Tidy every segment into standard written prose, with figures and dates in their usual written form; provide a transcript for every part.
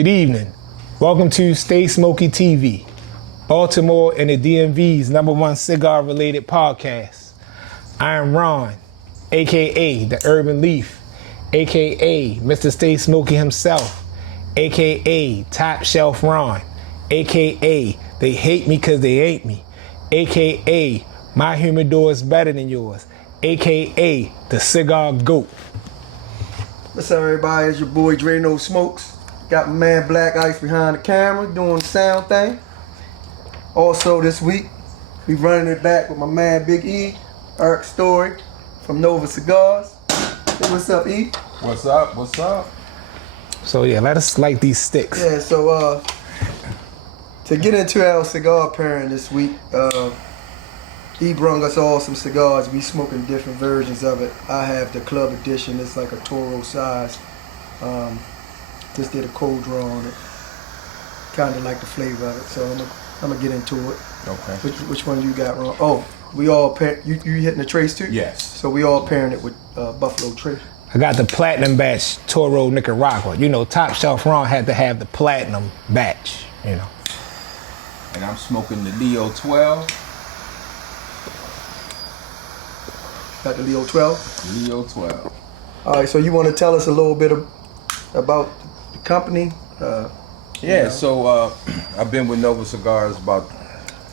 Good evening. Welcome to Stay Smokey TV, Baltimore and the DMV's #1 cigar-related podcast. I am Ron, a.k.a. the Urban Leaf, a.k.a. Mr. Stay Smokey himself, a.k.a. Top Shelf Ron, a.k.a. They hate me cause they ain't me, a.k.a. My humidor is better than yours, a.k.a. the Cigar Goat. What's up, everybody? It's your boy Drano Smokes. Got my man Black Ice behind the camera doing the sound thing. Also this week, we running it back with my man Big E, Eric Story from Nova Cigars. Hey, what's up, E? What's up? What's up? So yeah, let us light these sticks. Yeah, so to get into our cigar pairing this week, E brung us all some cigars. We smoking different versions of it. I have the club edition. It's like a Toro size. Just did a cold draw on it. Kind of like the flavor of it. So I'm gonna get into it. Okay. Which one you got wrong? Oh, we all pair. You hitting the trace too? Yes. So we all pairing it with Buffalo Trace. I got the platinum batch Toro Nicaragua. You know, Top Shelf Ron had to have the platinum batch, you know. And I'm smoking the Leo 12. Got the Leo 12? Leo 12. All right, so you want to tell us a little bit about the company? Yeah, so I've been with Nova Cigars about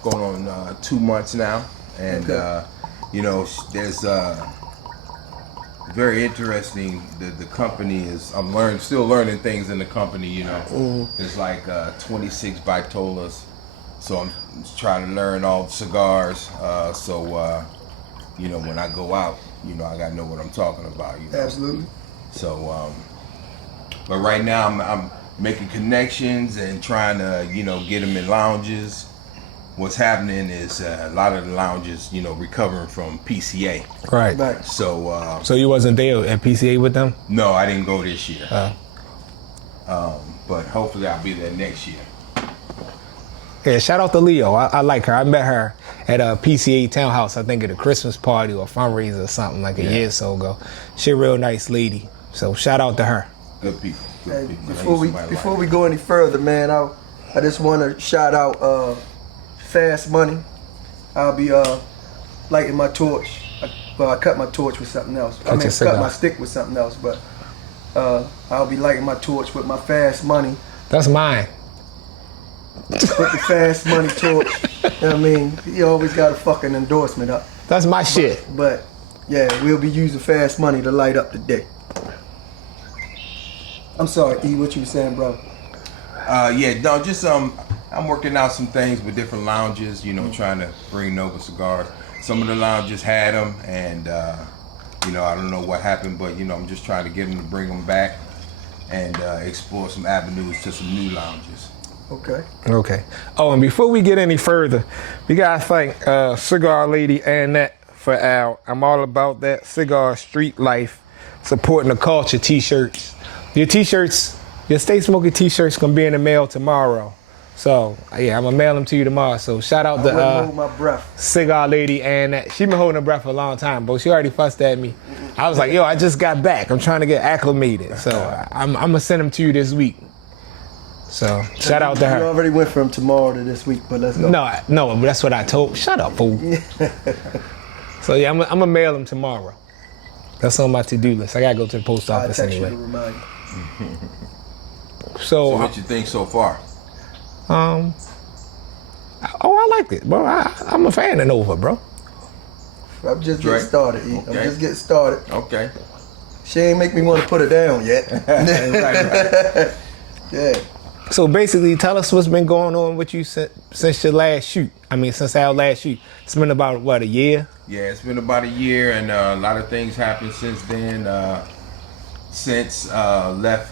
going on 2 months now. And, Okay. you know, there's very interesting. The company is, still learning things in the company, you know. Mm-hmm. There's like 26 Vitolas. So I'm trying to learn all the cigars. You know, when I go out, you know, I gotta know what I'm talking about. You know? Absolutely. So, but right now I'm making connections and trying to, you know, get them in lounges. What's happening is a lot of the lounges, you know, recovering from PCA. Right. Right. So, So you wasn't there at PCA with them? no, I didn't go this year. Oh. But hopefully I'll be there next year. Yeah, shout out to Leo. I like her. I met her at a PCA Townhouse, I think at a Christmas party or fundraiser or something like a year or so ago. She a real nice lady. So shout out to her. Good people. Hey, Good people. before we go any further, man, I just want to shout out Fast Money. I'll be lighting my torch. I cut my torch with something else. Cut your cigar. cut my stick with something else, but I'll be lighting my torch with my Fast Money. That's mine. With the Fast Money torch. You know what I mean? He always got a fucking endorsement up. That's my shit. But yeah, we'll be using Fast Money to light up the day. I'm sorry, E, what you were saying, bro? Yeah, no, just I'm working out some things with different lounges, you know, trying to bring Nova Cigars. Some of the lounges had them, and you know, I don't know what happened, but you know, I'm just trying to get them to bring them back and explore some avenues to some new lounges. Okay. Okay. Oh, and before we get any further, we gotta thank Cigar Lady Annette for our I'm All About That Cigar Street Life supporting the culture t-shirts. Your t-shirts, your Stay Smoky t-shirts gonna be in the mail tomorrow. So yeah, I'm gonna mail them to you tomorrow. So shout out I wouldn't to hold my breath. Cigar Lady Annette. She been holding her breath for a long time, but she already fussed at me. I was like, yo, I just got back. I'm trying to get acclimated. So I'm gonna send them to you this week. So shout out to We her. already went from tomorrow to this week, but let's go. No, but that's what I told. Shut up, fool. So yeah, I'm gonna mail them tomorrow. That's on my to-do list. I gotta go to the post I'll office text anyway. you to remind you. So, So what you think so far? I liked it, bro. I'm a fan of Nova, bro. I'm just Dre? getting started, E. I'm Okay. just getting started. Okay. She ain't make me want to put her down yet. Right. Yeah. So basically, tell us what's been going on with you since your last shoot. I mean, since our last shoot. It's been about, what, a year? Yeah, it's been about a year, and a lot of things happened since then. Since left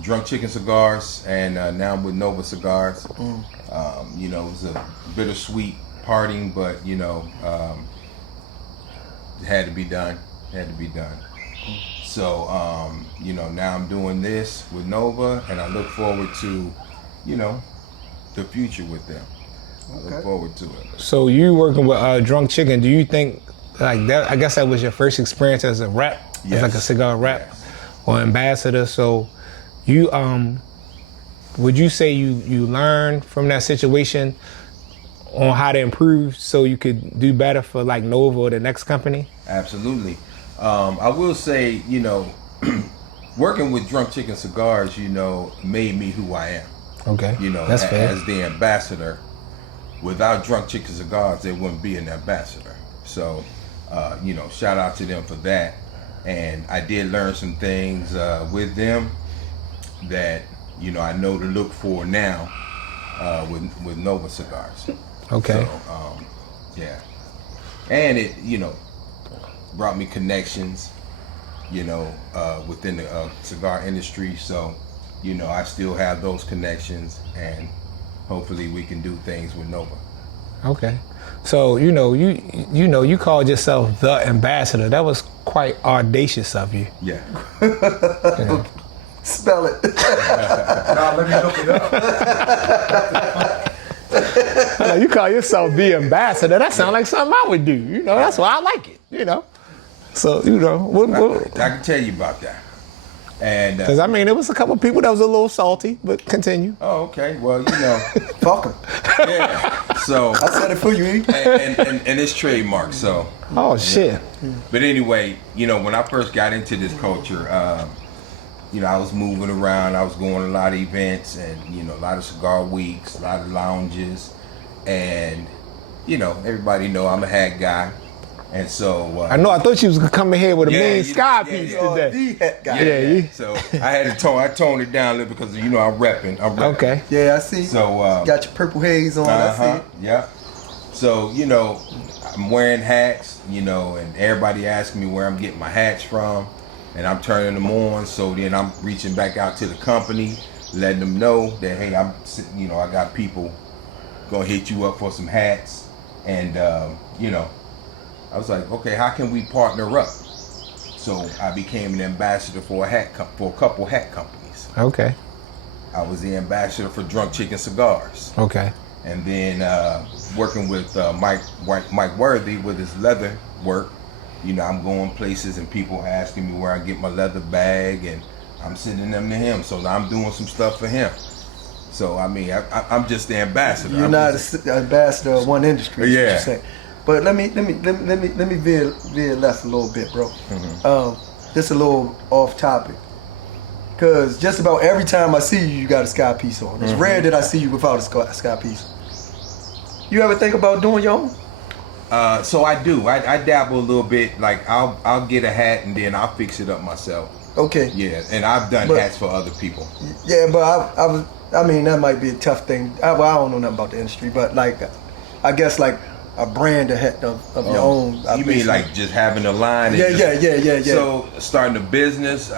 Drunk Chicken Cigars, and now I'm with Nova Cigars. You know, it was a bittersweet parting, but you know, it had to be done. So, you know, now I'm doing this with Nova, and I look forward to, you know, the future with them. I look forward to it. So you working with Drunk Chicken, do you think, like that, I guess that was your first experience as a rep, as like a cigar rep or ambassador, so You would you say you learned from that situation on how to improve so you could do better for like Nova or the next company? Absolutely. I will say, working with Drunk Chicken Cigars, made me who I am. Okay. That's fair. As the ambassador. Without Drunk Chicken Cigars, there wouldn't be an ambassador. So, shout out to them for that. And I did learn some things with them that, I know to look for now with Nova Cigars. Okay. So, yeah. And it, brought me connections, within the cigar industry. So, I still have those connections, and hopefully we can do things with Nova. Okay. So, you called yourself the ambassador. That was quite audacious of you. Yeah. Spell it. Nah, let me look it up. You call yourself the ambassador. That sounds like something I would do. That's why I like it. So, I can tell you about that. And because it was a couple of people that was a little salty, but continue. Oh, okay. Well, Fuck 'em. yeah. So I said it for you, E. and it's trademarked. So. Oh shit. But anyway, when I first got into this culture, I was moving around. I was going to a lot of events and a lot of cigar weeks, a lot of lounges, and everybody know I'm a hat guy. And so I know. I thought you was coming here with a mean sky piece today. The hat guy. Yeah. So I had to I toned it down a little because I'm repping. Okay. Yeah, I see. So got your purple haze on. I see it. Yeah. So I'm wearing hats. And everybody asking me where I'm getting my hats from, and I'm turning them on. So then I'm reaching back out to the company, letting them know that hey, I got people gonna hit you up for some hats, and I was like, okay, how can we partner up? So I became an ambassador for a couple hat companies. Okay. I was the ambassador for Drunk Chicken Cigars. Okay. And then working with Mike Worthy with his leather work, I'm going places and people asking me where I get my leather bag, and I'm sending them to him. So I'm doing some stuff for him. So I'm just the ambassador. You're not an ambassador of one industry. Is what you're saying. But let me veer left a little bit, bro. Mm-hmm. Just a little off topic. Cause just about every time I see you, you got a sky piece on. It's rare that I see you without a sky piece. You ever think about doing your own? So I do. I dabble a little bit. Like I'll get a hat and then I'll fix it up myself. Okay. Yeah, and I've done hats for other people. Yeah, but that might be a tough thing. I don't know nothing about the industry, but I guess a brand of your own. You mean like just having a line? Yeah. So starting a business.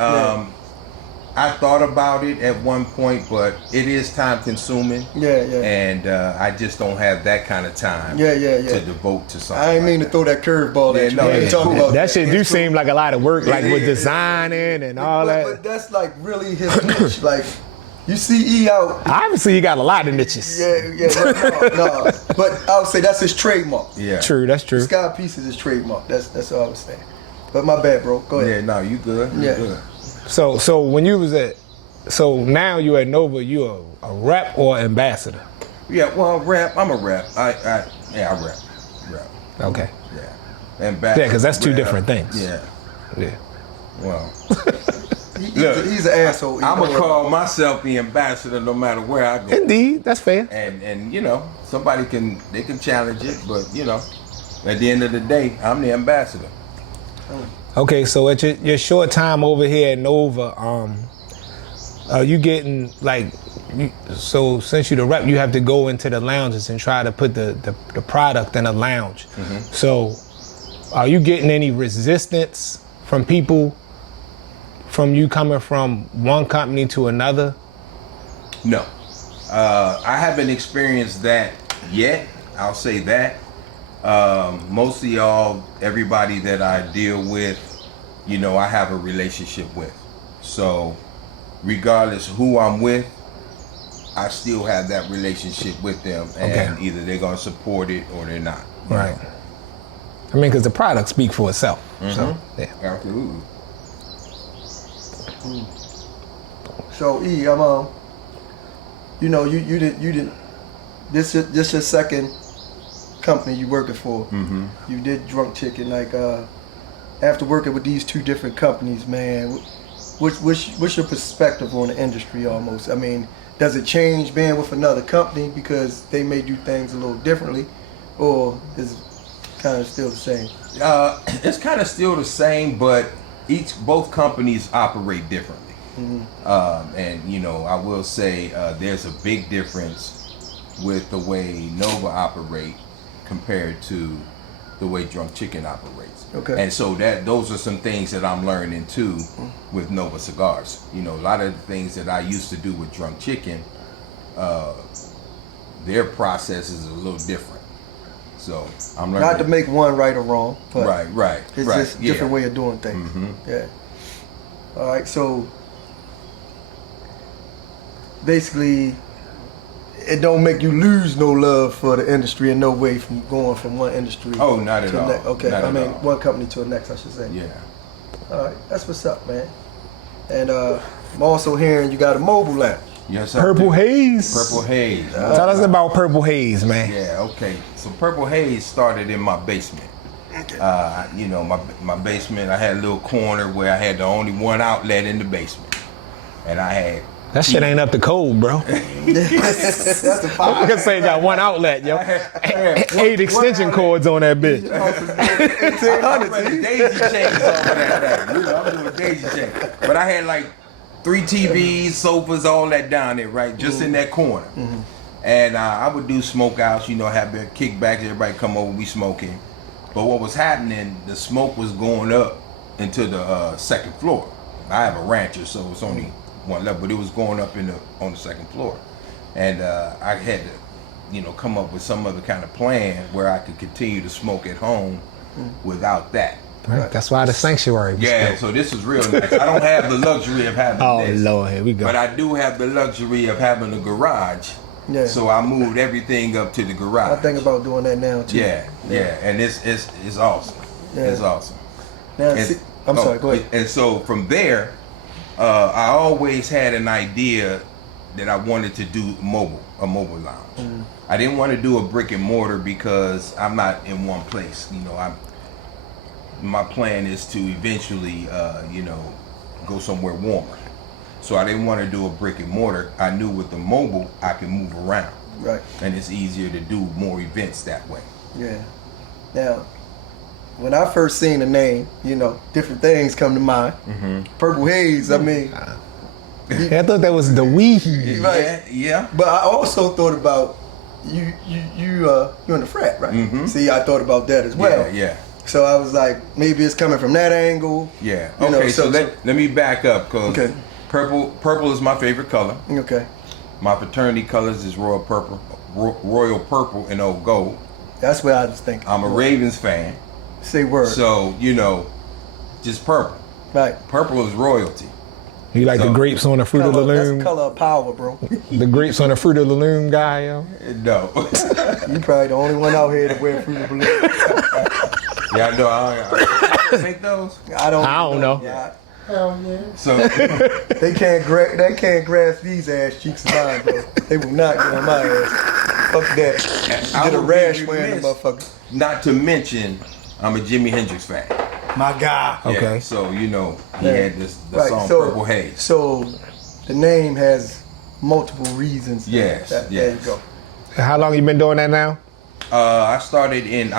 I thought about it at one point, but it is time consuming. Yeah. And I just don't have that kind of time. Yeah. To devote to something. I ain't mean to throw that curveball at you. No, We talk about that shit do seem like a lot of work, like with designing and all that. But that's really his niche. You see E out. Obviously, you got a lot of niches. Yeah. No. But I would say that's his trademark. Yeah. True, that's true. Sky Piece is his trademark. That's all I was saying. But my bad, bro. Go ahead. Yeah, no, you good. You good. So when you was now you at Nova, you a rep or ambassador? Yeah, well, rep. I'm a rep. I rep. Okay. Yeah. Ambassador. Yeah, because that's two rep. different things. Yeah. Look, Well. he's an asshole. I'm gonna call myself the ambassador no matter where I go. Indeed, that's fair. And somebody can challenge it, but at the end of the day, I'm the ambassador. Okay, so at your short time over here at Nova, are you getting so since you're the rep, you have to go into the lounges and try to put the product in a lounge. Mm-hmm. So are you getting any resistance from people from you coming from one company to another? No. I haven't experienced that yet. I'll say that. Mostly everybody that I deal with, I have a relationship with. So regardless who I'm with, I still have that relationship with them, and either they're gonna support it or they're not. Right. Because the product speaks for itself. Mm-hmm. So yeah. Absolutely. So E, I'm you know, you didn't. This your second company you working for. Mm-hmm. You did Drunk Chicken. Like after working with these two different companies, man, what's your perspective on the industry? Almost. I mean, does it change being with another company because they may do things a little differently, or is it kind of still the same? It's kind of still the same, but both companies operate differently. And you know, I will say there's a big difference with the way Nova operate compared to the way Drunk Chicken operates. Okay. And so those are some things that I'm learning too with Nova Cigars. You know, a lot of the things that I used to do with Drunk Chicken, their process is a little different. So I'm learning. Not to make one right or wrong, but right. it's just a different way of doing things. Yeah. All right, so basically, it don't make you lose no love for the industry in no way from going from one industry. Oh, not at to all. the next. Okay, Not I at mean all. one company to the next, I should say. Yeah. All right, that's what's up, man. And I'm also hearing you got a mobile lounge. Yes, I Purple do. Haze. Purple Haze. Tell us about Purple Haze, man. Yeah, okay. So Purple Haze started in my basement. You know, my basement, I had a little corner where I had the only one outlet in the basement. And I had... That shit ain't up to code, bro. That's the I five. can say got one outlet, yo. 8 extension cords on that bitch. I'm running daisy chains over that thing. You know, I'm doing daisy chains. But I had like 3 TVs, sofas, all that down there, right? Just in that corner. And I would do smoke outs, you know, have their kickbacks, everybody come over, we smoking. But what was happening, the smoke was going up into the second floor. I have a rancher, so it's only one level, but it was going up on the second floor. And I had to, you know, come up with some other kind of plan where I could continue to smoke at home without that. Right, that's why the sanctuary was Yeah, built. so this is real nice. I don't have the luxury of having Oh, this. Lord, here we go. But I do have the luxury of having a garage. Yeah. So I moved everything up to the garage. I think about doing that now too. Yeah, and it's awesome. Yeah. It's awesome. Now, And- see, I'm sorry. Go ahead. And so from there, I always had an idea that I wanted to do a mobile lounge. I didn't want to do a brick and mortar because I'm not in one place. You know, my plan is to eventually, you know, go somewhere warmer. So I didn't want to do a brick and mortar. I knew with the mobile, I can move around. Right. And it's easier to do more events that way. Yeah. Now, when I first seen the name, you know, different things come to mind. Purple Haze. I mean, I thought that was the weed. Right. Yeah. but I also thought about you in the frat, right? See, I thought about that as well. Yeah. So I was like, maybe it's coming from that angle. Yeah. You know, Okay. so- Let me back up because Okay. purple is my favorite color. Okay. My fraternity colors is royal purple and old gold. That's what I was thinking. I'm a Ravens fan, Say word. so you know, just purple. Right. Purple is royalty. You like the grapes on the Fruit of the Color, that's Loom? color of power, bro. The grapes on the Fruit of the Loom guy, yo. No. You probably the only one out here to wear Fruit of the Loom. Yeah, I know. I make those. I don't know. Yeah. So They can't grasp these ass cheeks of mine, bro. They will not get on my ass. Fuck that. I Get a would rash be wearing the remiss motherfucker. not to mention, I'm a Jimi Hendrix fan. My guy. Yeah, Okay. so you know, he Yeah. had the song Purple Haze. So the name has multiple reasons. Yes, There you yes. go. How long you been doing that now? I started in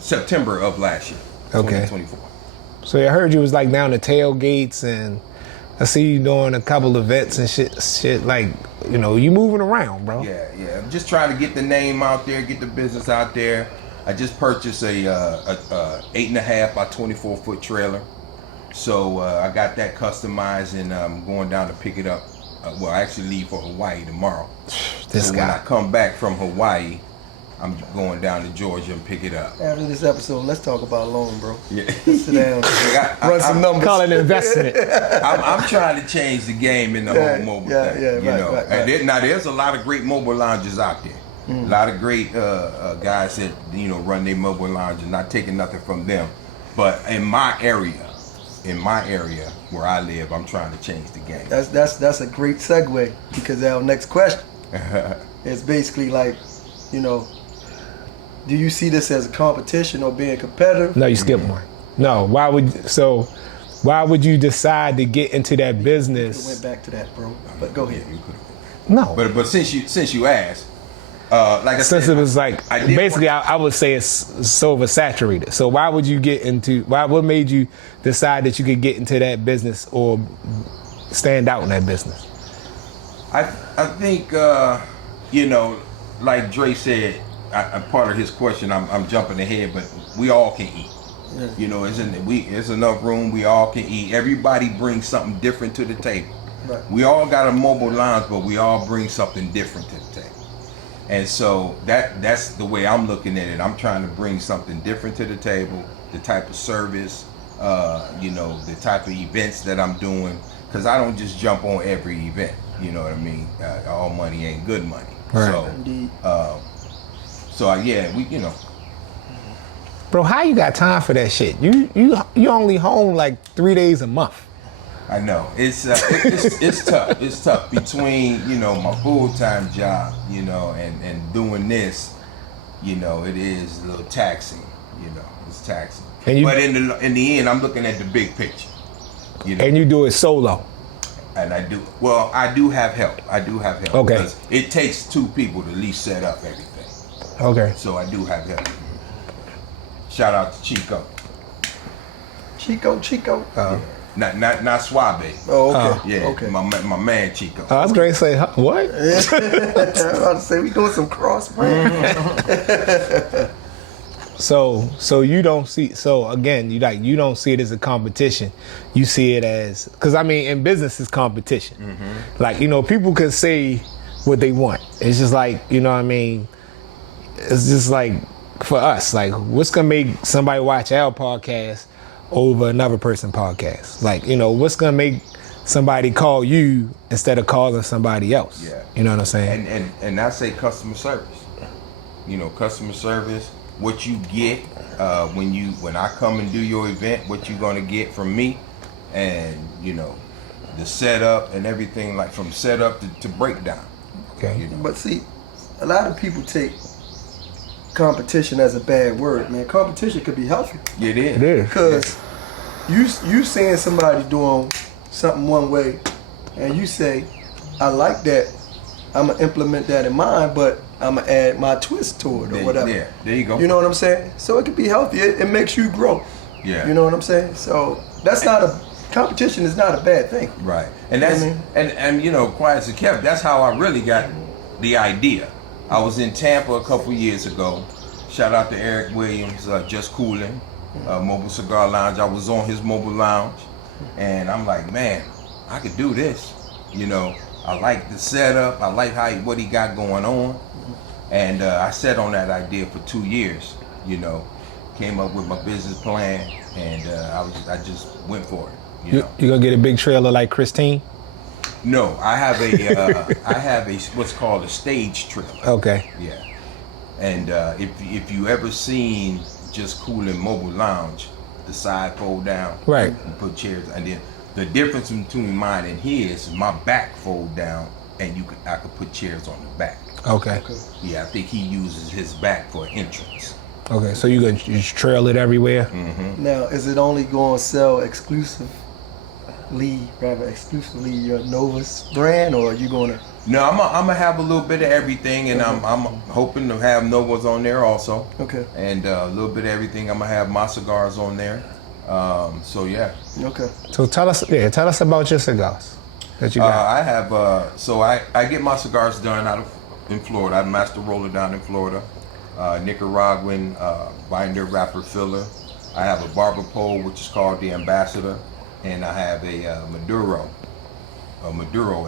September of last year. Okay. 2024. So I heard you was like down the tailgates, and I see you doing a couple events and shit like, you know, you moving around, bro. Yeah. I'm just trying to get the name out there, get the business out there. I just purchased a 8.5 by 24 foot trailer. So I got that customized, and I'm going down to pick it up. Well, I actually leave for Hawaii tomorrow. This so when I guy. come back from Hawaii, I'm going down to Georgia and pick it up. After this episode, let's talk about loan, bro. Yeah. Sit down. Run some numbers. Call it investment. I'm trying to change the game in the whole mobile thing. You know, and there's a lot of great mobile lounges out there. A lot of great guys that, you know, run their mobile lounges. Not taking nothing from them, but in my area, in my area where I live, I'm trying to change the game. That's a great segue, because our next question is basically like, you know, do you see this as a competition or being competitive? No, you skipped one. No, why would you decide to get into that I business? went back to that, bro. But go ahead. Yeah, you could've. No. But since you asked, like I Since said, it was like, I did basically, I would say it's so oversaturated. So why would you get into, what made you decide that you could get into that business or stand out in that business? I think you know, like Dre said, part of his question, I'm jumping ahead, but we all can eat. Yeah. You know, it's enough room. We all can eat. Everybody brings something different to the table. Right. We all got a mobile lounge, but we all bring something different to the table. And so that's the way I'm looking at it. I'm trying to bring something different to the table, the type of service, you know, the type of events that I'm doing, because I don't just jump on every event. You know what I mean? All money ain't good money. Right. So, Indeed. yeah, we, you know. Bro, how you got time for that shit? You only home like 3 days a month. I know it's tough. It's tough between, you know, my full-time job, you know, and doing this. You know, it is a little taxing. You know, it's taxing. But in the end, I'm looking at the big picture. You know, And you do it solo. and I do. Well, I do have help. Okay. Because it takes two people to at least set up everything. Okay. So I do have help. Shout out to Chico. Chico. Not Suave. Oh, okay. Yeah, Okay. my man Chico. I was going to say, huh, what? I was about to say we doing some cross brand. So you don't see, so again, you don't see it as a competition. You see it as, because I mean, in business it's competition. Mm-hmm. Like, you know, people can say what they want. It's just like, you know what I mean? It's just like, for us, like, what's gonna make somebody watch our podcast over another person's podcast? Like, you know, what's gonna make somebody call you instead of calling somebody else? Yeah. You know what I'm saying? And I say customer service. You know, customer service. What you get when I come and do your event, what you're gonna get from me, and you know, the setup and everything, like from setup to breakdown. Okay. You know? But see, a lot of people take competition as a bad word, man. Competition could be healthy. It is. It is. Because you seeing somebody doing something one way, and you say, I like that, I'm gonna implement that in mine, but I'm gonna add my twist to it or whatever. Yeah, there you go. You know what I'm saying? So it could be healthy. It makes you grow. Yeah. You know what I'm saying? So that's not competition is not a bad thing. Right. And that's You know what I and you know, quiet as it kept, that's how I really got the idea. I was in Tampa a couple years ago. Shout out to Eric Williams, Just Coolin', Mobile Cigar Lounge. I was on his mobile lounge, and I'm like, man, I could do this. You know, I like the setup. I like what he got going on, and I sat on that idea for 2 years. You know, came up with my business plan, and I just went for it. You know. You gonna get a big trailer like Christine? No, I have a what's called a stage trip. Okay. Yeah, and if you ever seen Just Coolin' Mobile Lounge, the side fold down, Right. You put chairs, and then the difference between mine and his is my back fold down, and I could put chairs on the back. Okay. Yeah, I think he uses his back for entrance. Okay. So you gonna just trail it everywhere? Mm-hmm. Now, is it only going to sell exclusively your Nova's brand, or are you going to? No, I'm gonna have a little bit of everything, and I'm hoping to have Novas on there also. Okay. And a little bit of everything. I'm gonna have my cigars on there. So yeah. Okay. So tell us about your cigars that you got. I have I get my cigars done in Florida. I'm master roller down in Florida. Nicaraguan binder wrapper filler. I have a barber pole which is called the Ambassador, and I have a Maduro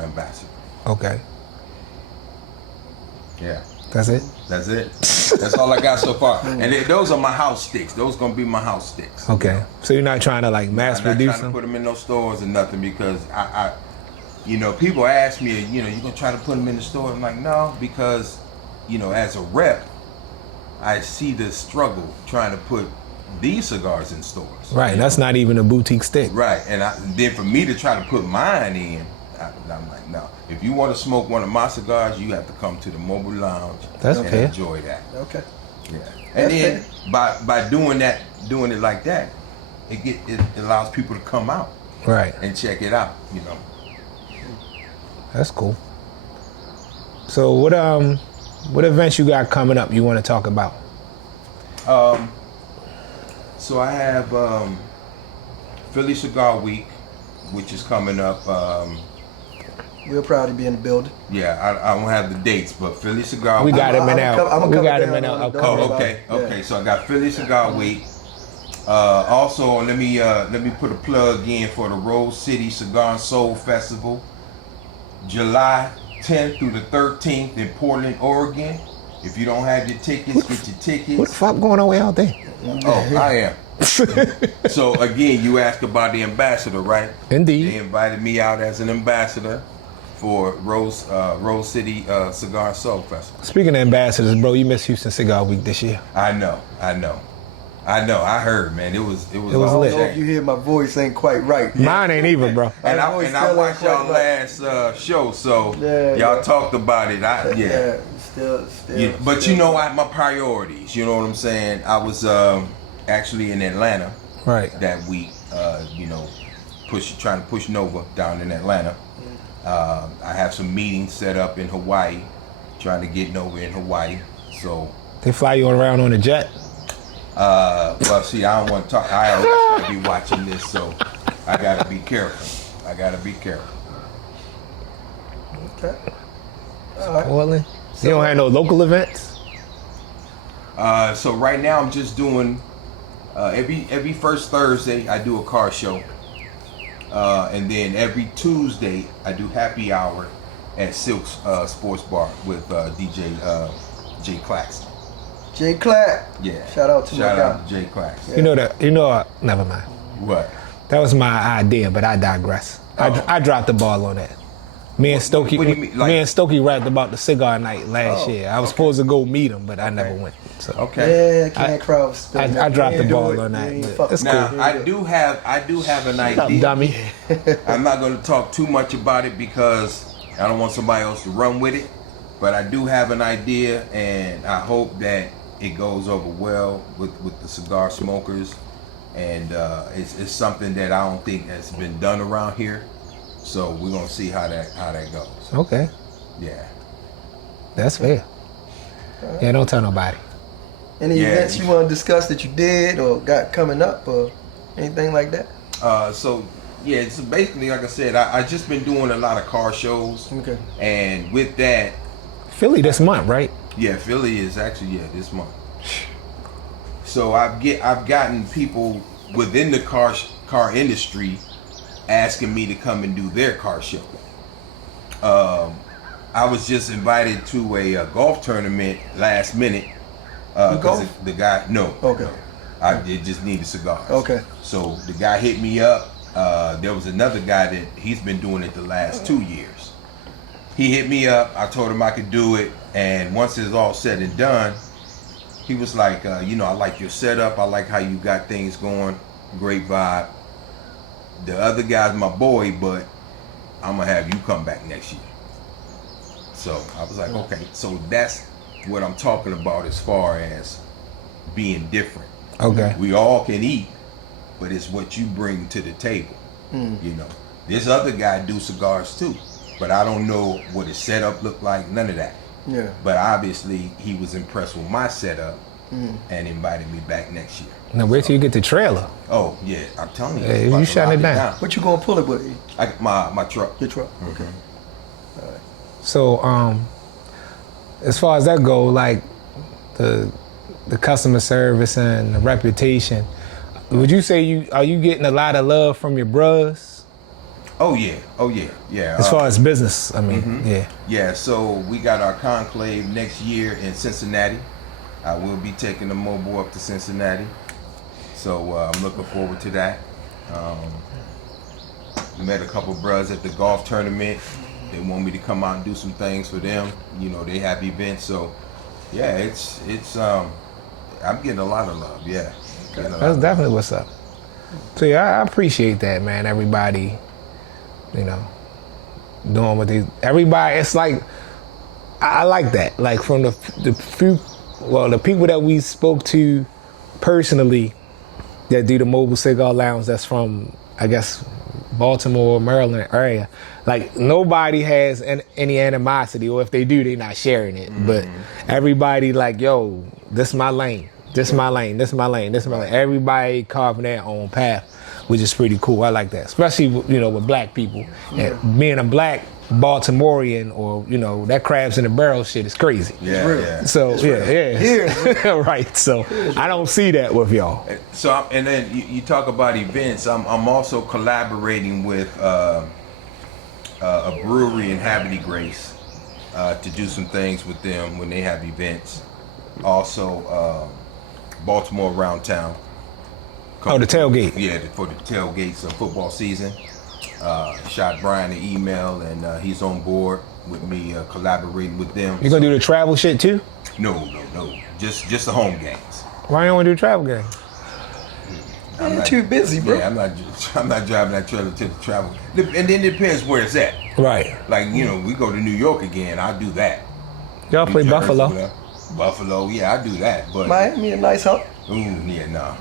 Ambassador. Okay. Yeah. That's it? That's it. That's all I got so far. And those are my house sticks. Those gonna be my house sticks. Okay. So you're not trying to like mass I'm not produce trying to them? put them in no stores or nothing, because I you know, people ask me, you know, you gonna try to put them in the store? I'm like, no, because, you know, as a rep, I see the struggle trying to put these cigars in stores. Right, that's not even a boutique stick. Right, and then for me to try to put mine in, I'm like, no. If you want to smoke one of my cigars, you have to come to the mobile lounge That's and fair. enjoy that. Okay. Yeah, and then by doing it like that, it allows people to come out Right, and check it out. You know. that's cool. So what events you got coming up you want to talk about? So I have Philly Cigar Week, which is coming up. We're proud to be in the building. Yeah, I don't have the dates, but Philly Cigar We Week. got him in out. We got him in down on out. it. Oh, okay. Yeah. So I got Philly Cigar Week. Also, let me put a plug in for the Rose City Cigar and Soul Festival, July 10th through the 13th in Portland, Oregon. If you don't have your tickets, get your tickets. What the fuck going on way out there? Oh, I am. So again, you asked about the ambassador, right? Indeed. They invited me out as an ambassador for Rose City Cigar and Soul Festival. Speaking of ambassadors, bro, you missed Houston Cigar Week this year. I know. I heard, man. It was was all I don't lit. know if you hear my voice ain't quite right. Mine ain't even, bro. And I still watched ain't y'all quite last show, so Yeah, y'all yeah. talked about it. Still. Yeah, but still. you know, my priorities. You know what I'm saying? I was actually in Atlanta Right. that week. Trying to push Nova down in Atlanta. I have some meetings set up in Hawaii, trying to get Nova in Hawaii. So, They fly you around on a jet. well, see, I don't want to talk. IRS might be watching this, so I gotta be careful. Okay. All right. Portland. You don't have no local events? So right now I'm just doing every first Thursday I do a car show, and then every Tuesday I do happy hour at Silk's Sports Bar with DJ Jay Claxton. Jay Clack. Yeah. Shout out to my Shout guy. out to Jay Claxton. Never mind. What? That was my idea, but I digress. Oh. I dropped the ball on that. Me and Stokey, what do you mean, like- me and Stokey rapped about the cigar night last Oh, year. I was supposed to go meet him, but I never went. So Okay. Yeah, Ken Kraus. I dropped the ball on that, but it's Now cool. I do have an Shut up, idea. dummy. I'm not going to talk too much about it because I don't want somebody else to run with it. But I do have an idea, and I hope that it goes over well with the cigar smokers. And it's something that I don't think has been done around here. So we're gonna see how that goes. Okay, Yeah. that's fair. Yeah, don't tell nobody. Any Yeah. events you want to discuss that you did or got coming up or anything like that? So basically, like I said, I just been doing a lot of car shows, Okay. and with that, Philly this month, right? yeah, Philly is actually this month. So I've gotten people within the car industry asking me to come and do their car show. I was just invited to a golf tournament last minute. golf? The guy, no. Okay. No. I did just needed cigars. Okay. So the guy hit me up. There was another guy that he's been doing it the last 2 years. He hit me up. I told him I could do it. And once it's all said and done, he was like, I like your setup. I like how you got things going. Great vibe. The other guy's my boy, but I'm going to have you come back next year. So I was like, okay. So that's what I'm talking about as far as being different. Okay. We all can eat, but it's what you bring to the table. This other guy do cigars too, but I don't know what his setup looked like, none of that. Yeah. But obviously he was impressed with my setup and invited me back next year. Now wait till you get the trailer. Oh yeah, I'm telling you. Hey, it's about you to shutting it lock down. What you gonna pull it with? My truck. Your truck. Okay. So, as far as that go, like the customer service and the reputation, would you say are you getting a lot of love from your bros? Oh yeah. As far as business, I mean, yeah. Yeah, so we got our conclave next year in Cincinnati. I will be taking the mobile up to Cincinnati. So I'm looking forward to that. Met a couple brothers at the golf tournament. They want me to come out and do some things for them. They have events. So yeah, it's I'm getting a lot of love. Yeah. Getting a lot That's of definitely what's up. So yeah, I appreciate that, man. Everybody, you know, doing what they. Everybody, it's like I like that. Like from the people that we spoke to personally that do the Mobile Cigar Lounge. That's from, I guess, Baltimore, Maryland area. Like nobody has any animosity, or if they do, they're not sharing it. But everybody like, yo, this my lane. This my lane. This my lane. This my lane. Everybody carving their own path, which is pretty cool. I like that, especially with black people. And being a black Baltimorean, or that crabs in the barrel shit is crazy. Yeah. So yeah. Here. Right. So I don't see that with y'all. So and then you talk about events. I'm also collaborating with a brewery in Havre de Grace to do some things with them when they have events. Also, Baltimore Around Town. Oh, the tailgate. Yeah, for the tailgates of football season. Shot Brian an email, and he's on board with me collaborating with them. You gonna do the travel shit too? No. Just the home games. Why you don't want to do travel games? You're too busy, bro. Yeah, I'm not driving that trailer to the travel. And then it depends where it's at. Right. Like, we go to New York again, I do that. Y'all play New Jersey, Buffalo. whatever. Buffalo, yeah, I do that. But Miami, a nice hump. ooh, yeah, no.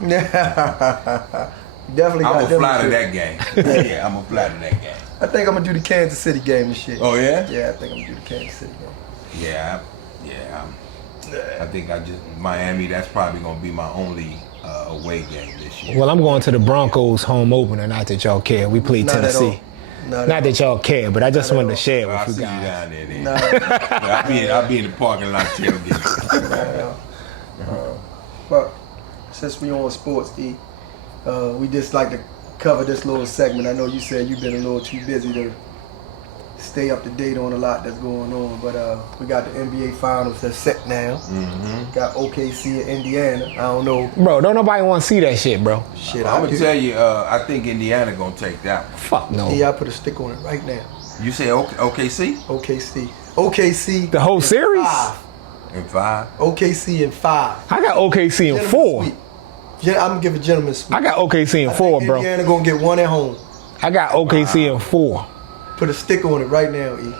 Definitely got I'm them gonna fly to shit. that game. Yeah, I'm gonna fly to that game. I think I'm gonna do the Kansas City game and shit. Oh yeah? Yeah, I think I'm gonna do the Kansas City game. Yeah. I think Miami. That's probably gonna be my only away game this year. Well, I'm going to the Broncos home opener. Not that y'all care. We play Not at Tennessee. all. Not That y'all care, but I just wanted to share it Well, I'll with see you you guys. down there. Then. Nah, I'll be in the parking lot tailgating. But since we on sports, E, we just like to cover this little segment. I know you said you've been a little too busy to stay up to date on a lot that's going on, but we got the NBA Finals that's set now. Mm-hmm. Got OKC in Indiana. I don't know. Bro, don't nobody want to see that shit, bro. Shit, I'm I gonna do. tell you. I think Indiana gonna take that one. Fuck no. Yeah, I put a stick on it right now. You say OKC OKC. The whole series? 5. in 5. OKC in 5. I got OKC in Gentleman's 4. sweep. I'm gonna give a gentleman's sweep. I got OKC in I 4, think bro. Indiana gonna get one at home. I got OKC in 4. Put a stick on it right now, E.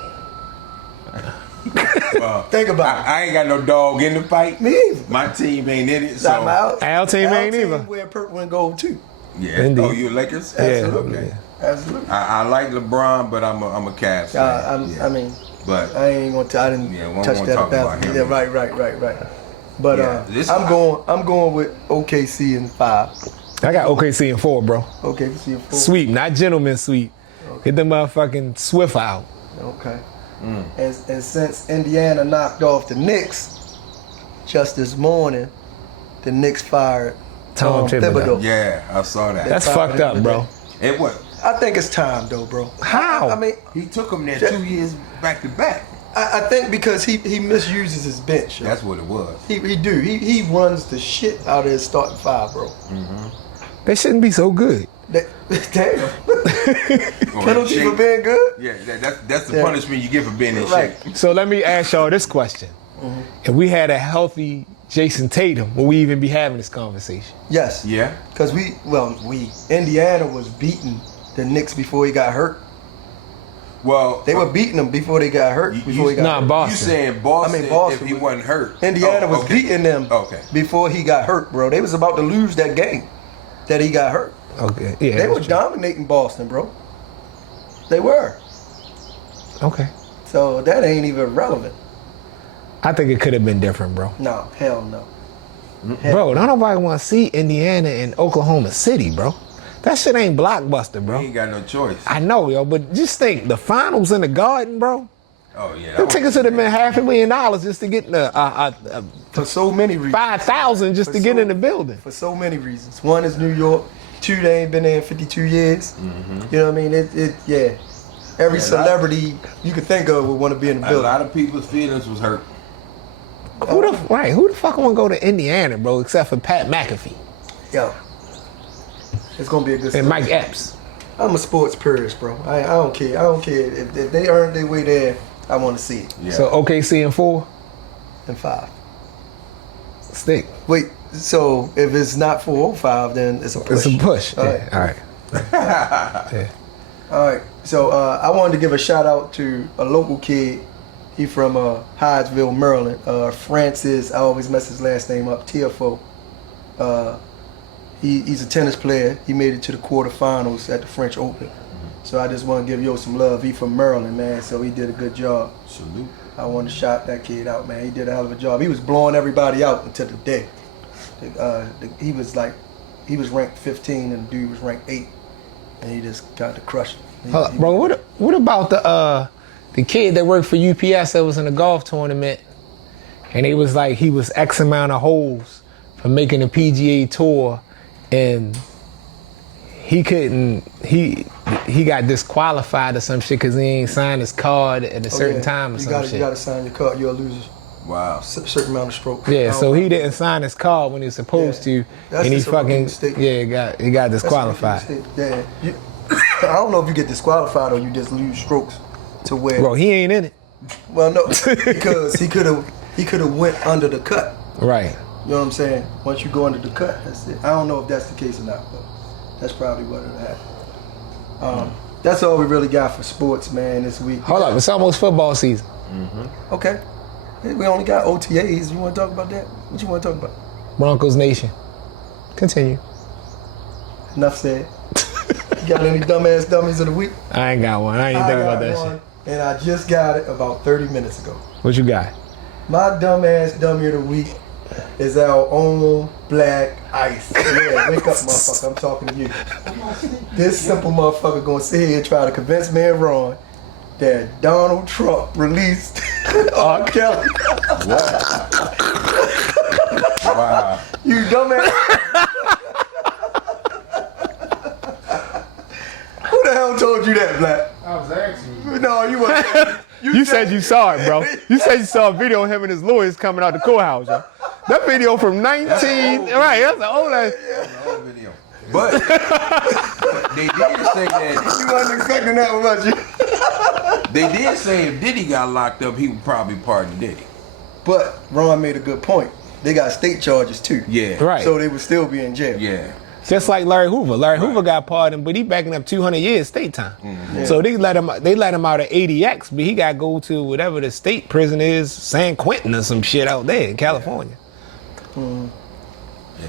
Well, Think about it. I ain't got no dog in the fight. Me either. My team ain't in it, I'm so out. Our team ain't either. Wear purple and gold too. yeah. Indeed. Oh, you Lakers? Absolutely. Okay. Absolutely. I like LeBron, but I'm a Cavs fan. I mean, but I ain't gonna. I didn't Yeah, we touch won't that talk about. about him. Yeah, right. But Yeah, this- I'm going with OKC in 5. I got OKC in 4, bro. OKC in 4. Sweep, not gentleman sweep. Get the motherfucking Swift out. Okay. And since Indiana knocked off the Knicks just this morning, the Knicks fired Tom Thibodeau. yeah, I saw that. That's fucked up, bro. It was. I think it's time though, bro. How? I mean, He took him there 2 years back to back. I think because he misuses his bench. Yo. That's what it was. He do. He runs the shit out of his starting 5, bro. They shouldn't be so good. Damn. Or Penalty in for shape. being good? Yeah, that's the Yeah. punishment you get for being in Right. shape. So let me ask y'all this question. If we had a healthy Jason Tatum, would we even be having this conversation? Yes. Yeah. Because Indiana was beating the Knicks before he got hurt. Well, They were beating them before they got hurt. Before he got Nah, hurt. Boston. You saying Boston? I mean, Boston if he was- wasn't hurt. Indiana Oh, was okay. beating them Okay. before he got hurt, bro. They was about to lose that game that he got hurt. Okay. Yeah. They were that's true. dominating Boston, bro. They were. Okay. So that ain't even relevant. I think it could have been different, bro. No, hell no. Bro, don't nobody want to see Indiana and Oklahoma City, bro. That shit ain't blockbuster, He bro. ain't got no choice. I know, yo, but just think, the finals in the Garden, bro. Oh yeah. The tickets would have been $500,000 just to get in the For so many reasons. 5,000 just to get in the building. For so many reasons. One is New York. 2, they ain't been there in 52 years. You know what I mean? Yeah. Every Yeah, celebrity you could think of would want to be in the A building. lot of people's feelings was hurt. Who the fuck want to go to Indiana, bro, except for Pat McAfee Yo. It's gonna be a good and story. Mike Epps? I'm a sports purist, bro. I don't care. I don't care. If they earned their way there, I want to see it. Yeah. So OKC in 4? In 5. Stick. Wait, so if it's not 405, then it's a push. It's a push. All Yeah. All right. Yeah. All right. So I wanted to give a shout out to a local kid. He from Hyattsville, Maryland. Francis, I always mess his last name up, Tiafo. He's a tennis player. He made it to the quarterfinals at the French Open. So I just want to give Yo some love. He from Maryland, man, so he did a good job. Salute. I want to shout that kid out, man. He did a hell of a job. He was blowing everybody out until the day. He was ranked 15 and the dude was ranked 8. And he just got to crush him. Hold up, bro, what about the kid that worked for UPS that was in a golf tournament, and he was X amount of holes for making a PGA tour, and he got disqualified or some shit because he ain't signed his card at a certain time or some shit. You got to sign your card. You're a loser. Wow. Certain amount of strokes. Yeah, so he didn't sign his card when he was supposed to, That's and he just a rookie fucking mistake. he got disqualified. Yeah. I don't know if you get disqualified or you just lose strokes to where. Bro, he ain't in it. Well, no, because he could have went under the cut. Right. You know what I'm saying? Once you go under the cut, that's it. I don't know if that's the case or not, but that's probably what it'll happen. That's all we really got for sports, man, this week. Hold up, it's almost football season. Okay. Hey, we only got OTAs. You want to talk about that? What you want to talk about? Broncos Nation. Continue. Enough said. You got any dumbass dummies of the week? I ain't got one. I ain't think about that shit. And I just got it about 30 minutes ago. What you got? My dumbass dummy of the week is our own Black Ice. Yeah, wake up, motherfucker. I'm talking to you. This simple motherfucker gonna sit here and try to convince me and Ron that Donald Trump released R. Kelly. Wow. You dumbass. Who the hell told you that, Black? I was asking you. No, you wasn't. You said you saw it, bro. You said you saw a video of him and his lawyers coming out the courthouse, yo. That video from 19... Right, that's an old ass... Whole video. But they did say that. You wasn't expecting that one, was you? They did say if Diddy got locked up, he would probably pardon Diddy. But Ron made a good point. They got state charges too. Yeah. Right. So they would still be in jail. Yeah. Just like Larry Hoover. Larry Hoover got pardoned, but he backing up 200 years state time. Yeah. So they let him out at 80X, but he got to go to whatever the state prison is, San Quentin or some shit out there in California. Yeah,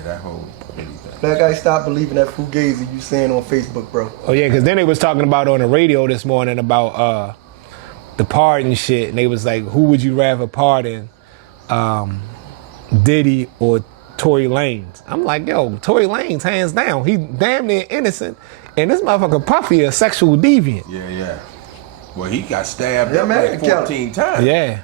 that whole Diddy thing. That guy stopped believing that fugazi you saying on Facebook, bro. Oh yeah, because then they was talking about on the radio this morning about the pardon shit, and they was like, who would you rather pardon, Diddy or Tory Lanez? I'm like, yo, Tory Lanez, hands down. He damn near innocent, and this motherfucker Puffy a sexual deviant. Yeah. Well, he got stabbed Yeah, up man, like 14 times. Yeah,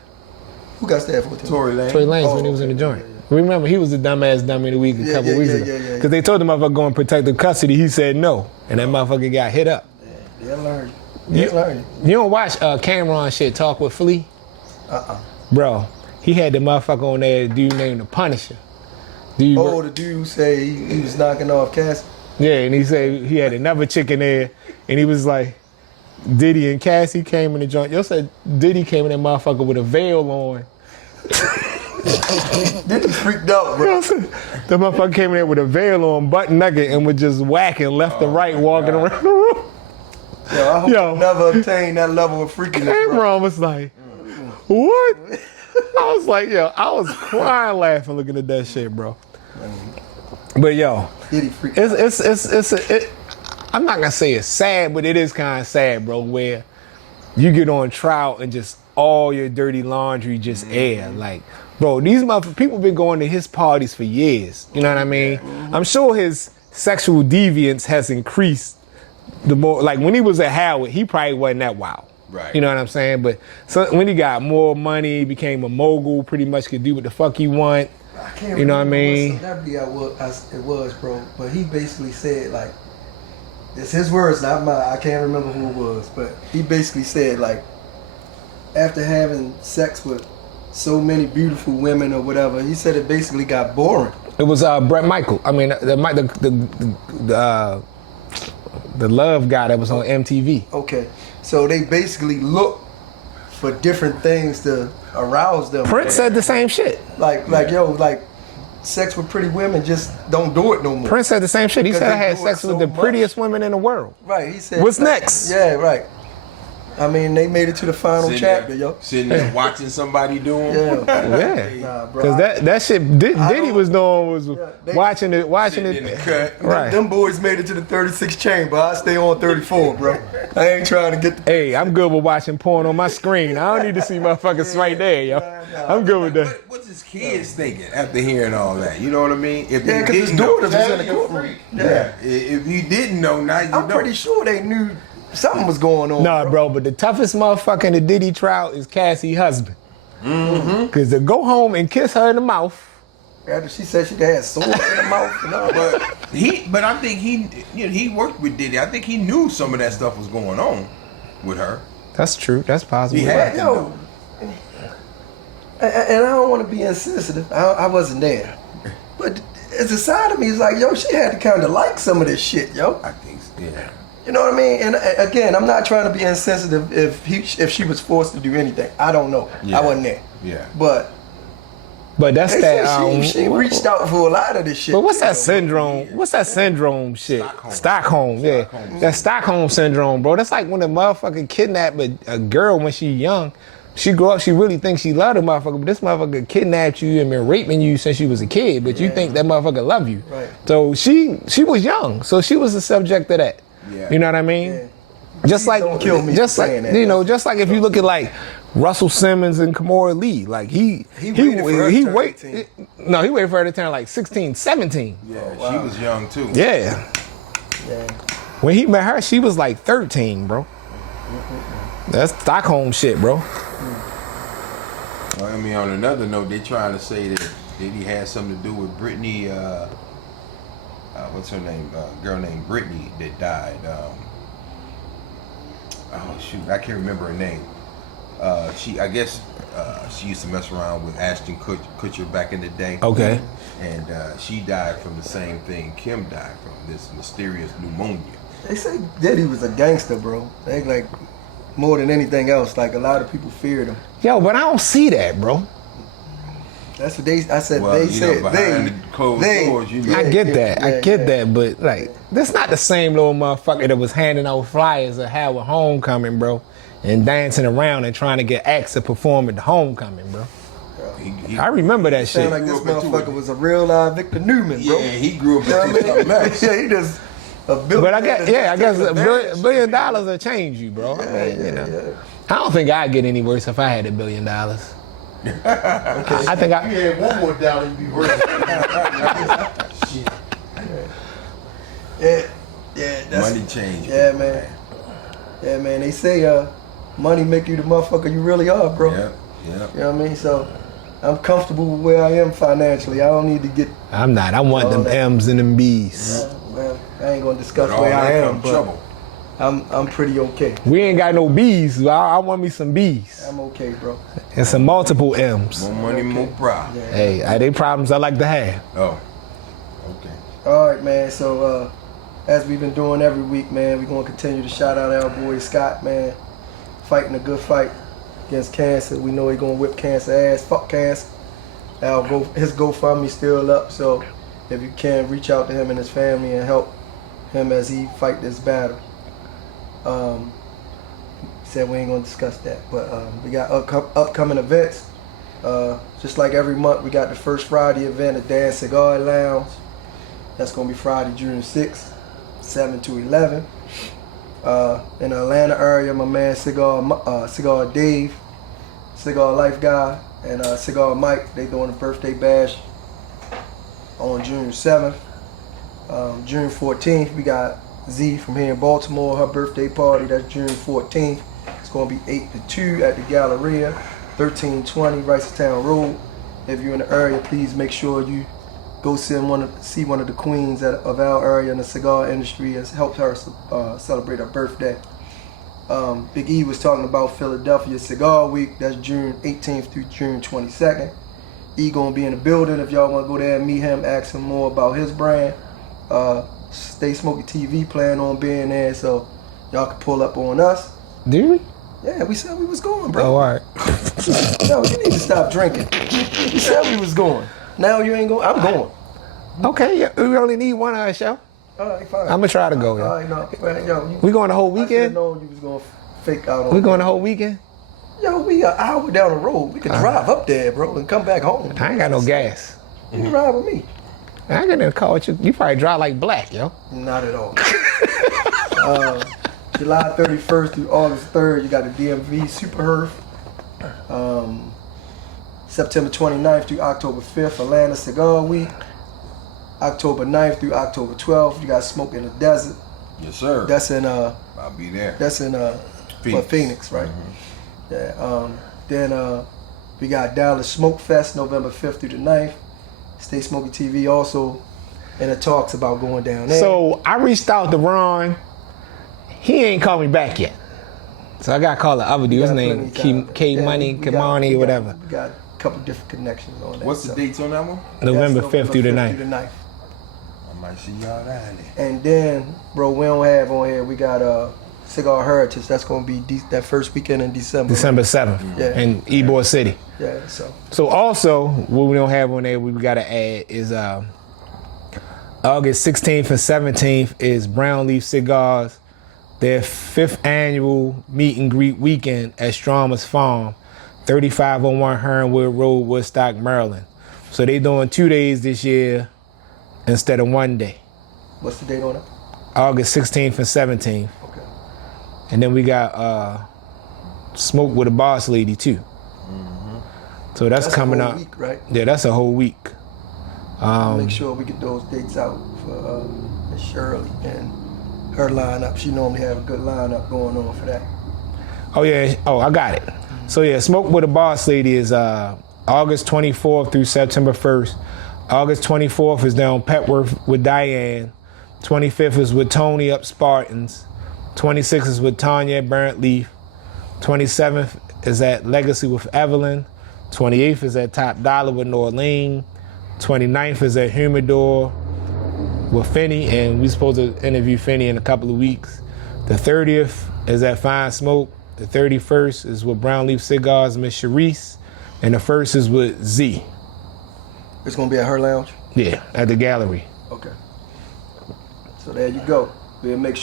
Who got stabbed for? Tory Lanez. Tory Lanez when he Oh, was in the okay, joint. yeah. Remember, he was the dumbass dummy of the week a couple weeks ago. Yeah. Because they told the motherfucker go in protective custody. He said no, and that motherfucker got hit up. Yeah, they'll learn. They'll learn. You don't watch Cameron shit talk with Flea? Bro, he had the motherfucker on there, a dude named the Punisher. Dude, Oh, the dude who say he was knocking off Cass. yeah, and he said he had another chick in there, and he was like, Diddy and Cassie came in the joint. Yo said Diddy came in that motherfucker with a veil on. Diddy freaked out, bro. The motherfucker came in there with a veil on, butt naked, and was just whacking left and right, walking around the room. Yo, I hope Yo. you never obtain that level of freakiness, bro. Cameron was like, what? I was like, yo, I was crying laughing looking at that shit, bro. But yo, Diddy freaked out. I'm not gonna say it's sad, but it is kind of sad, bro, where you get on trial and just all your dirty laundry just air. Like, bro, these people been going to his parties for years. You know what I mean? I'm sure his sexual deviance has increased the more, like when he was at Howard, he probably wasn't that wild. Right. You know what I'm saying? But so, when he got more money, became a mogul, pretty much could do what the fuck he want. I can't You know what I remember mean? what celebrity it was, bro. But he basically said, like, it's his words, not mine. I can't remember who it was. But he basically said, like, after having sex with so many beautiful women or whatever, he said it basically got boring. It was Brett Michael. I mean, the love guy that was on MTV. Okay. So they basically look for different things to arouse them. Prince said the same shit. Like sex with pretty women, just don't do it no more. Prince said the same shit. He Because said I they had do it sex so with the much. prettiest women in the world. Right, he said. What's next? Yeah, right. I mean, they made it to the final chapter, yo. Sitting there watching somebody do them. Yeah. Yeah. Nah, bro. Because that shit Diddy don't- was doing was they- watching Sitting in the it. cut. Right. Them boys made it to the 36th chamber. I stay on 34, bro. I ain't trying to get the. Hey, I'm good with watching porn on my screen. I don't need to see motherfuckers right there, yo. I'm good with that. What's his kids thinking after hearing all that? You know what I mean? If Yeah, they because his didn't know, daughters was in the courtroom. yeah. If you didn't know, now you I'm know. pretty sure they knew something was going on. Nah, bro, but the toughest motherfucker in the Diddy trial is Cassie's husband. Because to go home and kiss her in the mouth. After she said she had sores in her mouth and all that. But I think he worked with Diddy. I think he knew some of that stuff was going on with her. That's true. That's possible. He had to Yo, know. and I don't want to be insensitive. I wasn't there. But as a side of me, it's like, yo, she had to kind of like some of this shit, yo. I think, yeah. You know what I mean? And again, I'm not trying to be insensitive if she was forced to do anything. I don't know. Yeah. I wasn't there. Yeah. But But that's they that. said she reached out for a lot of this shit. But what's that you know? syndrome? What's that syndrome shit? Stockholm. Yeah. Stockholm. That Stockholm syndrome, bro. That's like when a motherfucker kidnap a girl when she young. She grow up, she really thinks she love the motherfucker, but this motherfucker kidnapped you and been raping you since you was a kid, but you think that motherfucker love you. Right. So she was young, so she was the subject of that. Yeah. You know what I mean? Yeah. Just Please like, don't kill me just for like saying that. you know, just like if you look at like Russell Simmons and Kamora Lee, like he waited for her to turn wait- 18. No, he waited for her to turn like 16, 17. Yeah, she was young too. Yeah. Yeah. When he met her, she was like 13, bro. That's Stockholm shit, bro. Well, I mean, on another note, they trying to say that Diddy had something to do with Brittany. What's her name? Girl named Brittany that died. Oh shoot, I can't remember her name. I guess she used to mess around with Ashton Kutcher back in the day. Okay. And she died from the same thing Kim died from, this mysterious pneumonia. They say Diddy was a gangster, bro. They like more than anything else. Like a lot of people feared him. Yo, but I don't see that, bro. That's what I said. Well, they you know, said behind the closed doors, you know. I get that. I get yeah. that, but like, that's not the same little motherfucker that was handing out flyers at Howard Homecoming, bro, and dancing around and trying to get acts to perform at the homecoming, bro. He- I remember that shit. Sound like this grew up into motherfucker it. was a real live Victor Newman, bro. Yeah, he grew up You know into what I something mean? else. Yeah, he just a billion. But I guess $1 billion will change you, bro. I mean, you know. I don't think I'd get any worse if I had $1 billion. I think You had one more down, you'd be worse. Shit. Yeah, that's Money change. Yeah, man. Yeah, man. They say money make you the motherfucker you really are, bro. Yep. You know what I mean? So I'm comfortable with where I am financially. I don't need to get. I'm not. I want them that. M's and them B's. Well, I ain't gonna discuss But all where I that am, come but trouble. I'm pretty okay. We ain't got no B's. So I want me some B's I'm okay, bro. and some multiple M's. More money, more pride. Yeah. Hey, they problems I like to have. Oh. Okay. All right, man. So as we've been doing every week, man, we're gonna continue to shout out our boy Scott, man, fighting a good fight against cancer. We know he gonna whip cancer ass. Fuck cancer. His GoFundMe still up, so if you can, reach out to him and his family and help him as he fight this battle. Said we ain't gonna discuss that, but we got upcoming events. Just like every month, we got the first Friday event at Dan Cigar Lounge. That's gonna be Friday, June 6th, 7 to 11. In the Atlanta area, my man Cigar Dave, Cigar Life Guy, and Cigar Mike, they doing a birthday bash on June 7th. June 14th, we got Z from here in Baltimore, her birthday party, that's June 14th. It's going to be 8 to 2 at the Galleria, 1320 Ricerstown Road. If you're in the area, please make sure you go see one of the queens of our area in the cigar industry and help her celebrate her birthday. Big E was talking about Philadelphia Cigar Week, that's June 18th through June 22nd. E going to be in the building. If y'all want to go there and meet him, ask him more about his brand. Stay Smokey TV plan on being there, so y'all can pull up on us. Do we? Yeah, we said we was going, Oh, bro. all right. No, you need to stop drinking. We said we was going. Now you ain't going. I'm going. Okay, yeah, we only need one show. All right, fine. I'm gonna try to go. All Yo. right, no, man, yo, We going the whole I should weekend? known you was gonna fake out on. We going the whole weekend? Yo, we an hour down the road. We could drive up there, bro, and come back home. I ain't got no gas. You can ride with me. I ain't gonna call with you. You probably drive like black, yo. Not at all. July 31st through August 3rd, you got the DMV Super Herf. September 29th through October 5th, Atlanta Cigar Week. October 9th through October 12th, you got Smoke in the Desert. Yes, sir. That's in I'll be there. That's in Phoenix, right? Yeah. Then we got Dallas Smoke Fest, November 5th through the 9th. Stay Smokey TV also in the talks about going down there. So I reached out to Ron. He ain't called me back yet. So I gotta call the other dude. His name K Money, Kamani, or whatever. We got a couple different connections on that. What's the dates on that one? November That's 5th through the 9th. I might see y'all down there. And then, bro, we don't have on here. We got Cigar Heritage. That's gonna be that first weekend in December. December 7th Yeah. in Ybor City. Yeah. So also, what we don't have on there, we gotta add is August 16th and 17th is Brown Leaf Cigars, their 5th annual meet and greet weekend at Stromer's Farm, 3501 Hearnwood Road, Woodstock, Maryland. So they doing 2 days this year instead of 1 day. What's the date on it? August 16th and 17th. Okay. And then we got Smoke with a Boss Lady too. So that's coming a whole up. week, right? Yeah, that's a whole week. Make sure we get those dates out for Miss Shirley and her lineup. She normally have a good lineup going on for that. Oh yeah. Oh, I got it. So yeah, Smoke with a Boss Lady is August 24th through September 1st. August 24th is down Petworth with Diane. 25th is with Tony up Spartans. 26th is with Tanya at Burnt Leaf. 27th is at Legacy with Evelyn. 28th is at Top Dollar with Norleen. 29th is at Humidor with Finney, and we supposed to interview Finney in a couple of weeks. The 30th is at Fine Smoke. The 31st is with Brown Leaf Cigars, Miss Sharice. And the 1st is with Z. It's gonna be at her lounge? Yeah, at the gallery. Okay. So there you go. I'll make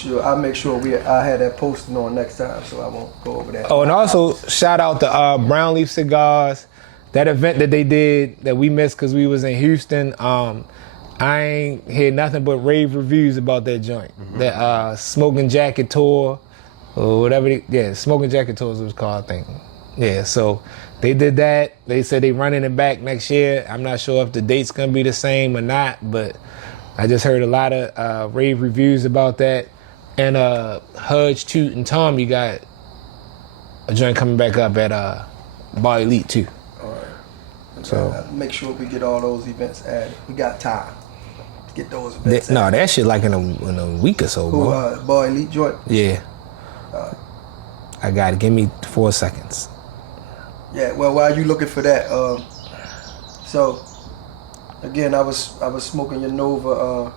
sure I had that posted on next time, so I won't go over that. Oh, and also shout out to Brown Leaf Cigars. That event that they did that we missed because we was in Houston. I ain't hear nothing but rave reviews about that joint. That Smoking Jacket Tour, or whatever. Smoking Jacket Tour is what it was called, I think. Yeah, so they did that. They said they running it back next year. I'm not sure if the date's gonna be the same or not, but I just heard a lot of rave reviews about that. And Hudge, Toot, and Tommy got a joint coming back up at Bar Elite too. All right. So make sure we get all those events added. We got time to get those events no, added. that shit like in a week or so, bro. Bar Elite joint? Yeah. I got it. Give me 4 seconds. Yeah, well, while you looking for that, so again, I was smoking your Nova.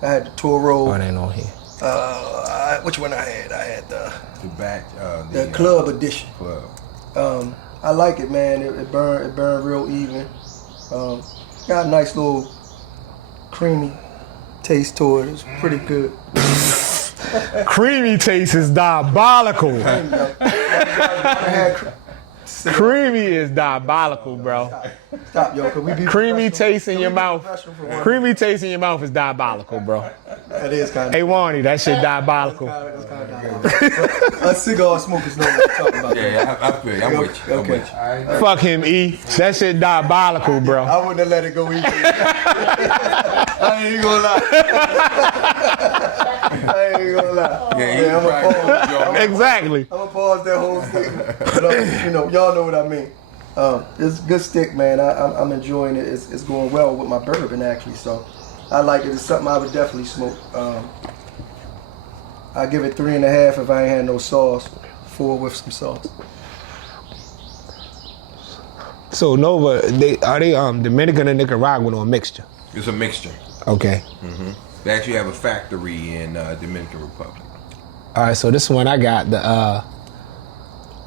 I had the Toro. Oh, it ain't on here. Which one I had? I had the batch, the Club Edition. Club. I like it, man. It burned real even. Got a nice little creamy taste to it. It's pretty good. Creamy taste is diabolical. Creamy is diabolical, bro. Stop, yo. Could we be Creamy taste in Can your we be mouth. professional for once? Creamy taste in your mouth is diabolical, bro. That is kind of. Hey, Warnie, that shit diabolical. That's kind of diabolical. Us cigar smokers know what we're talking about. Yeah, I feel you. I'm with you. I'm Okay. with you. Fuck him, E. That shit diabolical, bro. I wouldn't have let it go either. I ain't gonna lie. I ain't gonna lie. Yeah, I'm gonna pause. Exactly. I'm gonna pause that whole thing. But, y'all know what I mean. It's good stick, man. I'm enjoying it. It's going well with my bourbon, actually. So I like it. It's something I would definitely smoke. I give it 3.5 if I ain't had no sauce. 4 with some sauce. So Nova, are they Dominican and Nicaraguan or a mixture? It's a mixture. Okay. They actually have a factory in Dominican Republic. All right, so this one I got the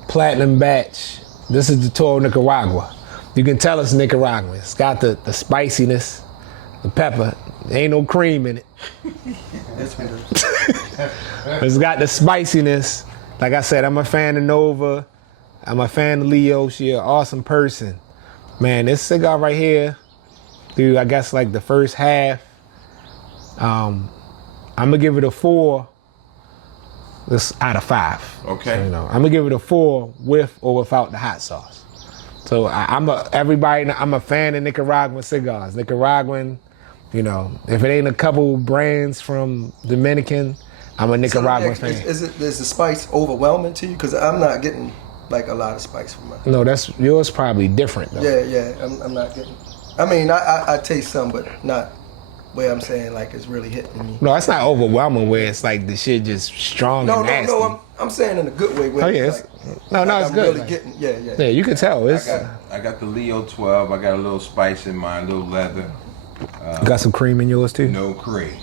platinum batch. This is the Toro Nicaragua. You can tell it's Nicaraguan. It's got the spiciness, the pepper. There ain't no cream in it. That's what it is. It's got the spiciness. Like I said, I'm a fan of Nova. I'm a fan of Leo. She an awesome person. Man, this cigar right here, dude, I guess like the first half, I'm gonna give it a 4. This out of 5. Okay. So, I'm gonna give it a 4 with or without the hot sauce. So I'm a fan of Nicaraguan cigars. Nicaraguan, if it ain't a couple brands from Dominican, I'm a Nicaraguan fan. Is the spice overwhelming to you? Because I'm not getting like a lot of spice from mine. No, that's yours probably different though. Yeah, I'm not getting. I mean, I taste some, but not where I'm saying like it's really hitting me. No, it's not overwhelming where it's like the shit just strong and nasty. No, I'm saying in a good way. Where Oh yeah, it's it's I'm good. really Like, getting, yeah, you can tell. It's I got the Leo 12. I got a little spice in mine, a little leather. got some cream in yours too. No cream.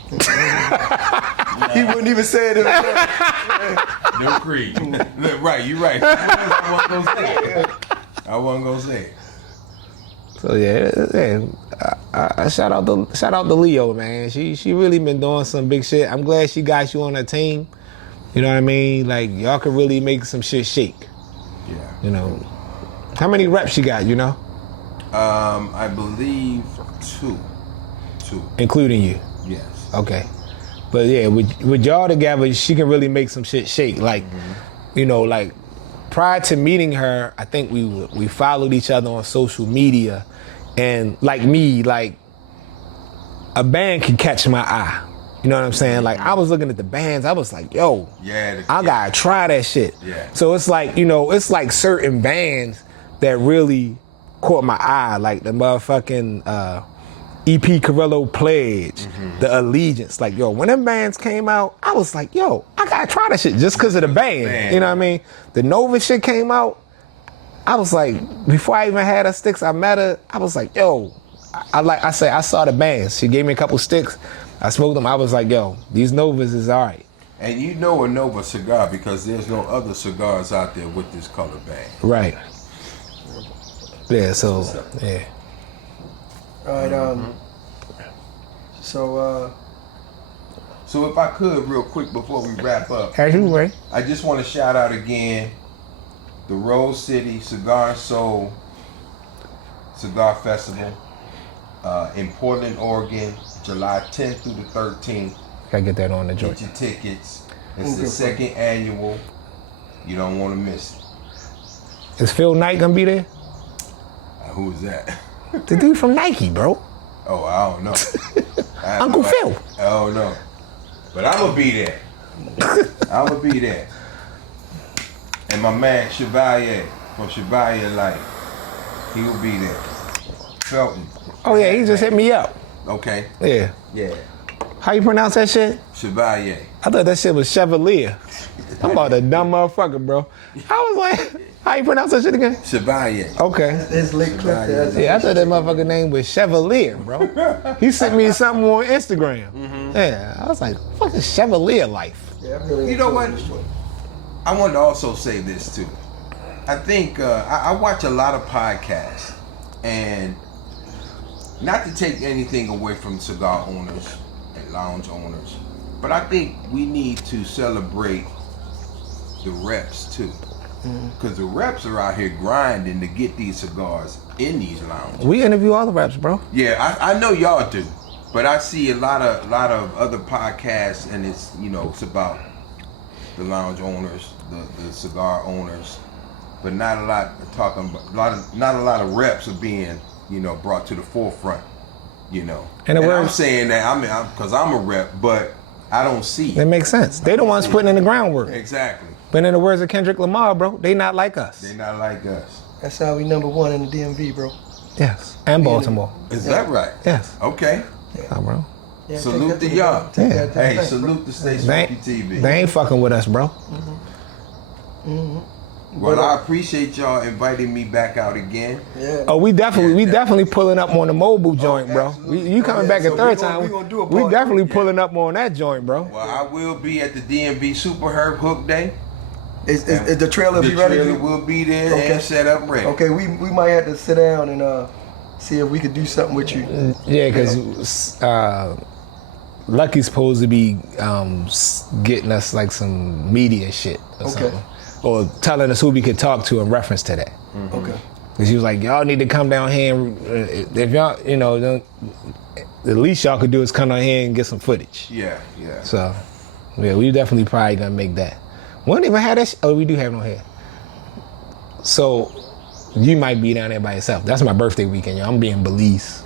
He wouldn't even say it. No cream. Right, you're right. I wasn't gonna say it. So yeah, I shout out to Leo, man. She really been doing some big shit. I'm glad she got you on her team. You know what I mean? Like y'all could really make some shit shake. Yeah. How many reps you got? I believe 2. Including you. Yes. Okay. But yeah, with y'all together, she can really make some shit shake. Like, like prior to meeting her, I think we followed each other on social media, and like me, like a band can catch my eye. You know what I'm saying? Like I was looking at the bands, I was like, yo, I gotta try that shit. Yeah. So it's like, it's like certain bands that really caught my eye, like the motherfucking EP Carrillo Pledge, the Allegiance. Like, yo, when them bands came out, I was like, yo, I gotta try that shit just because of the band. You know what I mean? The Nova shit came out, I was like, before I even had her sticks, I met her, I was like, yo, I saw the bands. She gave me a couple sticks, I smoked them, I was like, yo, these Novas is all right. And you know a Nova cigar because there's no other cigars out there with this color band. Right. Yeah, so, yeah. All right, So if I could, real quick before we wrap up, As you Ray. I just want to shout out again the Rose City Cigar and Soul Cigar Festival in Portland, Oregon, July 10th through the 13th. Gotta get that on the joint. Get your tickets. It's the second annual. You don't want to miss it. Is Phil Knight gonna be there? Who is that? The dude from Nike, bro. Oh, I don't know. Uncle Phil. I don't know. But I'm going to be there. I'm going to be there. And my man Chevalier from Chevalier Light, he will be there. Felton. Oh yeah, he just hit me up. Okay. Yeah. Yeah. How you pronounce that shit? Chevalier. I thought that shit was Chevalier. I'm about a dumb motherfucker, bro. I was like, how you pronounce that shit again? Chevalier. Okay. there's Lake Cliff there. Yeah, I thought that motherfucker name was Chevalier, bro. He sent me something on Instagram. Yeah, I was like, fucking Chevalier life. Yeah, I really You know what? enjoyed this one. I wanted to also say this too. I think I watch a lot of podcasts, and not to take anything away from cigar owners and lounge owners, but I think we need to celebrate the reps too, because the reps are out here grinding to get these cigars in these lounges. We interview all the reps, bro. Yeah, I know y'all do, but I see a lot of other podcasts, and it's about the lounge owners, the cigar owners, but not a lot of talking about not a lot of reps are being brought to the forefront. And I'm saying that because I'm a rep, but I don't see It makes sense. They the ones putting in the groundwork. exactly. But in the words of Kendrick Lamar, bro, they not like us. They're not like us. That's how we #1 in the DMV, bro. Yes. And Baltimore. Is that right? Yes. Okay. Yeah, bro. Yeah, Salute take that to the y'all. bank. Take that to the Hey, bank, salute to Stay They Smoky ain't, TV. they ain't fucking with us, bro. Well, I appreciate y'all inviting me back out again. bro. Yeah. Oh, we definitely pulling up on the mobile joint, bro. absolutely. You coming Yeah, back so a third we gonna- time? we gonna do a We part definitely two. pulling up on that joint, bro. Well, I will be at the DMV Super Herb Hook Day. Is the trailer The be ready? trailer will be there Okay. and set up ready. Okay, we might have to sit down and see if we could do something with you. Yeah, because Lucky's supposed to be getting us like some media shit or Okay. something. Or telling us who we could talk to in reference to that. Okay. Because he was like, y'all need to come down here and if y'all, the least y'all could do is come down here and get some footage. Yeah, yeah. So, yeah, we definitely probably gonna make that. We don't even have that. Oh, we do have no hair. So, you might be down there by yourself. That's my birthday weekend, y'all. I'm being Belize.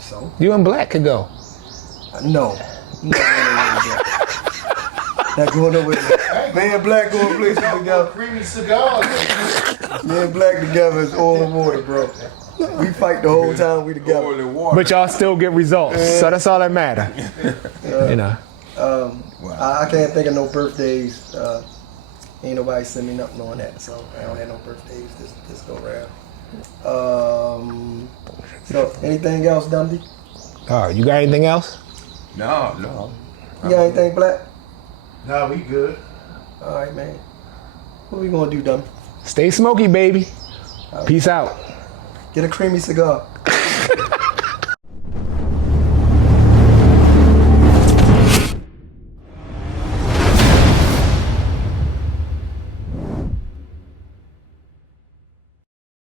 So You and Black could go. no. Not going over there. Me and Black going places together. Creamy cigars. Me and Black together is oil and water, bro. We fight the whole time we Oil together. and water. But y'all still get results. So that's all that matter. I can't think of no birthdays. Ain't nobody send me nothing on that, so I don't have no birthdays this go around. So anything else, Dundee? All right, you got anything else? No. You got anything, Black? Nah, we good. All right, man. What we gonna do, Dundee? Stay smoky, baby. Peace out. Get a creamy cigar.